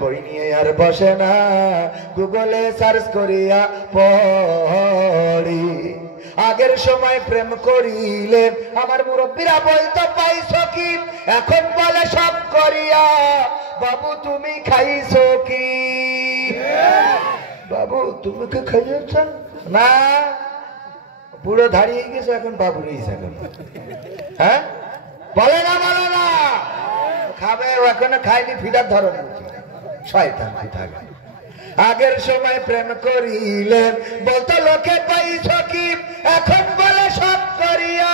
বই নিয়ে আর বসে না, গুগলে সার্চ করিয়া পড়ি। আগের সময় প্রেম করিলে আমার মুরব্বীরা বলতো পাইছো কি, এখন বলে সব করিয়া বাবু তুমি খাইছো কি? বাবু তুমি কি খাইছ না? বুড়ো দাঁড়িয়ে গেছে এখন বাবু রয়েছে এখন। হ্যাঁ বলে না বলে না, খাবে এখনো খাইনি, ফিরার ধরন শয়তান থাকে। আগের সময় প্রেম করিলেন বলতো লোকে পাইছ কি, এখন বলে সব করিয়া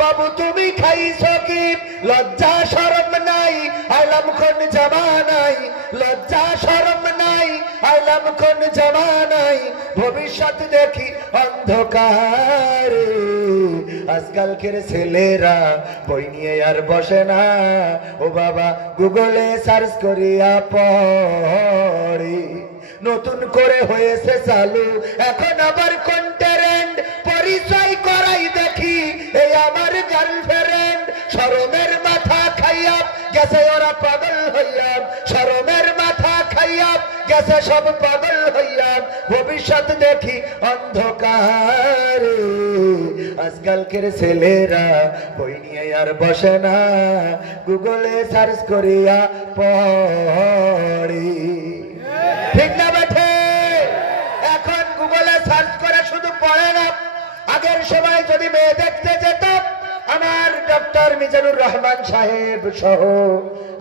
বাবু তুমি খাইছ কি? লজ্জা শরম নাই আইলাম কোন জামানাই, লজ্জা শরম নাই আইলাম কোন জামানাই, ভবিষ্যৎ দেখি অন্ধকারে। আজকালকের ছেলেরা বই নিয়ে আর বসে না, ও বাবা গুগলে সার্চ করিয়া পড়ে। নতুন করে হয়েছে চালু এখন আবার কন্টেন্ট, পরিচয় করাই দেখি এই আমার গার্লফ্রেন্ড। শরমের মাথা খাইয়া গেছে ওরা পাগল হইয়া, শরমের মাথা খাইয়া গেছে সব পাগল হইয়া, ভবিষ্যৎ দেখি অন্ধকারে। আজকালকের ছেলেরা বই নিয়ে আর বসে না, গুগলে সার্চ করিয়া পড়ে। ঠিক না বেঠে? এখন গুগলে সার্চ করে শুধু পড়ে না, আগের সময় যদি মেয়ে দেখতে যেত আমার ডক্টর মিজানুর রহমান সাহেব সহ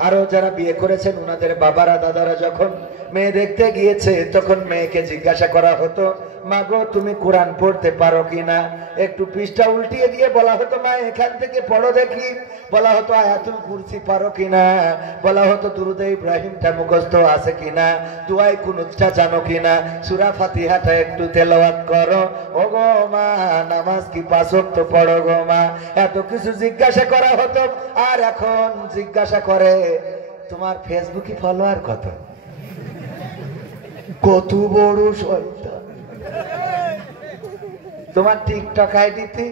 আরো যারা বিয়ে করেছেন ওনাদের বাবারা দাদারা যখন মেয়ে দেখতে গিয়েছে তখন মেয়েকে জিজ্ঞাসা করা হতো, মা গো তুমি কোরআন পড়তে পারো কিনা? একটু পৃষ্ঠা উল্টিয়ে দিয়ে বলা হতো মা এখান থেকে পড়ো দেখি। বলা হতো আয়াতুল কুরসি পারো কিনা, বলা হতো দুরুদে ইব্রাহিমটা মুখস্থ আছে কিনা, দুআই কুনুতটা জানো কিনা, সূরা ফাতিহাটা একটু তেলাওয়াত করো। ও গো মা নামাজ কি 5 ওয়াক্ত পড়ো গো মা? এত কিছু জিজ্ঞাসা করা হতো। আর এখন জিজ্ঞাসা করে তোমার ফেসবুকে ফলোয়ার কত? কত বড় শয়তান! তোমার টিকটক আইডিতে